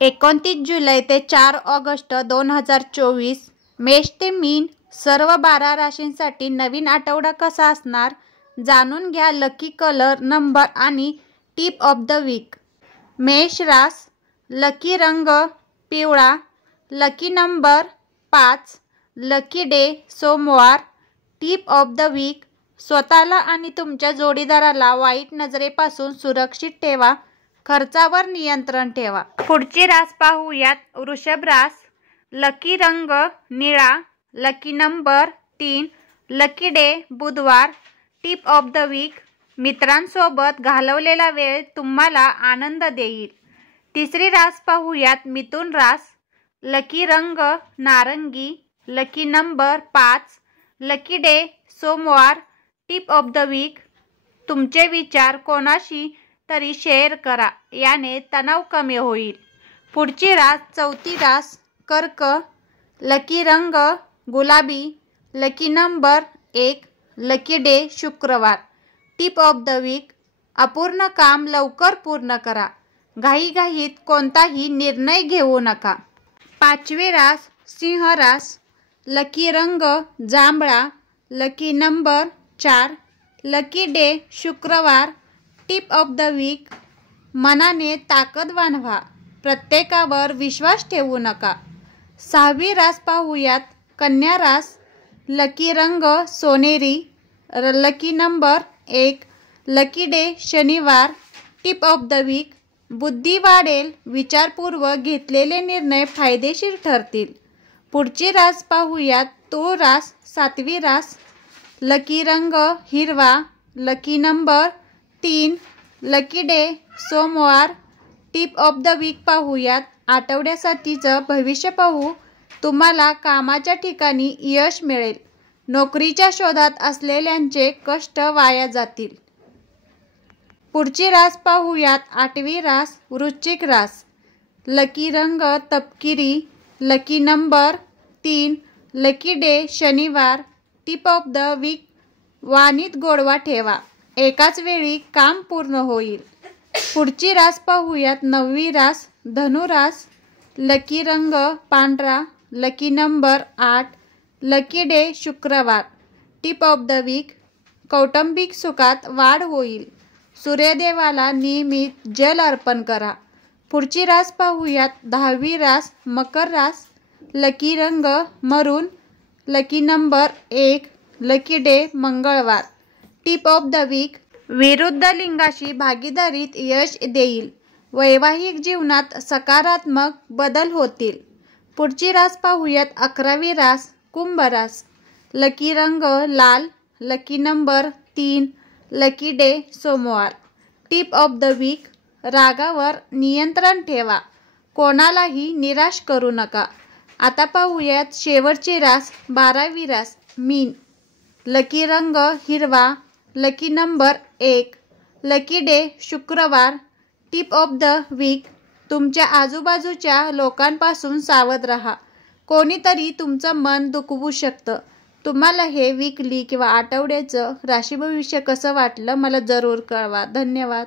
29 जुलै ते 4 ऑगस्ट 2024 मेष ते मीन सर्व 12 राशींसाठी नवीन आठवडा कसा असणार जाणून घ्या. लकी कलर, नंबर आणि टिप ऑफ द वीक. मेष रास, लकी रंग पिवळा, लकी नंबर 5, लकी डे सोमवार. टिप ऑफ द वीक, स्वतःला आणि तुमच्या जोडीदाराला वाईट नजरेपासून सुरक्षित ठेवा. खर्चावर नियंत्रण ठेवा. पुढची रास पाहूयात. वृषभ रास, लकी रंग निळा, लकी नंबर 3, लकी डे बुधवार. टिप ऑफ द वीक, मित्रांसोबत घालवलेला वेळ तुम्हाला आनंद देईल. तिसरी रास पाहूयात. मिथुन रास, लकी रंग नारंगी, लकी नंबर 5, लकी डे सोमवार. टिप ऑफ द वीक, तुमचे विचार कोणाशी तरी शेअर करा, याने तणाव कमी होईल. पुढची रास, चौथी रास कर्क, लकी रंग गुलाबी, लकी नंबर 1, लकी डे शुक्रवार. टिप ऑफ द वीक, अपूर्ण काम लवकर पूर्ण करा. घाईघाईत कोणताही निर्णय घेऊ नका. पाचवी रास सिंह रास, लकी रंग जांभळा, लकी नंबर 4, लकी डे शुक्रवार. टिप ऑफ द वीक, मनाने ताकदवान व्हा, प्रत्येकावर विश्वास ठेवू नका. सहावी रास पाहूयात. कन्या रास, लकी रंग सोनेरी, लकी नंबर 1, लकी डे शनिवार. टिप ऑफ द वीक, बुद्धी वाढेल, विचारपूर्वक घेतलेले निर्णय फायदेशीर ठरतील. पुढची रास पाहूयात. तुळ रास, सातवी रास, लकी रंग हिरवा, लकी नंबर 3, लकी डे सोमवार. टिप ऑफ द वीक पाहूयात. आठवड्यासाठीचं भविष्य पाहू. तुम्हाला कामाच्या ठिकाणी यश मिळेल. नोकरीच्या शोधात असलेल्यांचे कष्ट वाया जातील. पुढची रास पाहूयात. आठवी रास वृश्चिक रास, लकी रंग तपकिरी, लकी नंबर 3, लकी डे शनिवार. टिप ऑफ द वीक, वाणीत गोडवा ठेवा, एकाच वेळी काम पूर्ण होईल. पुढची रास पाहूयात. नववी रास धनु रास, लकी रंग पांढरा, लकी नंबर 8, लकी डे शुक्रवार. टिप ऑफ द वीक, कौटुंबिक सुखात वाढ होईल. सूर्यदेवाला नियमित जल अर्पण करा. पुढची रास पाहूयात. 10वी रास मकर रास, लकी रंग मरून, लकी नंबर 1, लकी डे मंगळवार. टिप ऑफ द वीक, विरुद्ध लिंगाशी भागीदारीत यश देईल. वैवाहिक जीवनात सकारात्मक बदल होतील. पुढची रास पाहूयात. 11वी रास कुंभ रास, लकी रंग लाल, लकी नंबर 3, लकी डे सोमवार. टिप ऑफ द वीक, रागावर नियंत्रण ठेवा, कोणालाही निराश करू नका. आता पाहूयात शेवटची रास. 12वी रास मीन, लकी रंग हिरवा, लकी नंबर 1, लकी डे शुक्रवार. टिप ऑफ द वीक, तुमच्या आजूबाजूच्या लोकांपासून सावध राहा, कोणीतरी तुमचं मन दुखवू शकतं. तुम्हाला हे वीकली किंवा आठवड्याचं राशी भविष्य कसं वाटलं मला जरूर कळवा. धन्यवाद.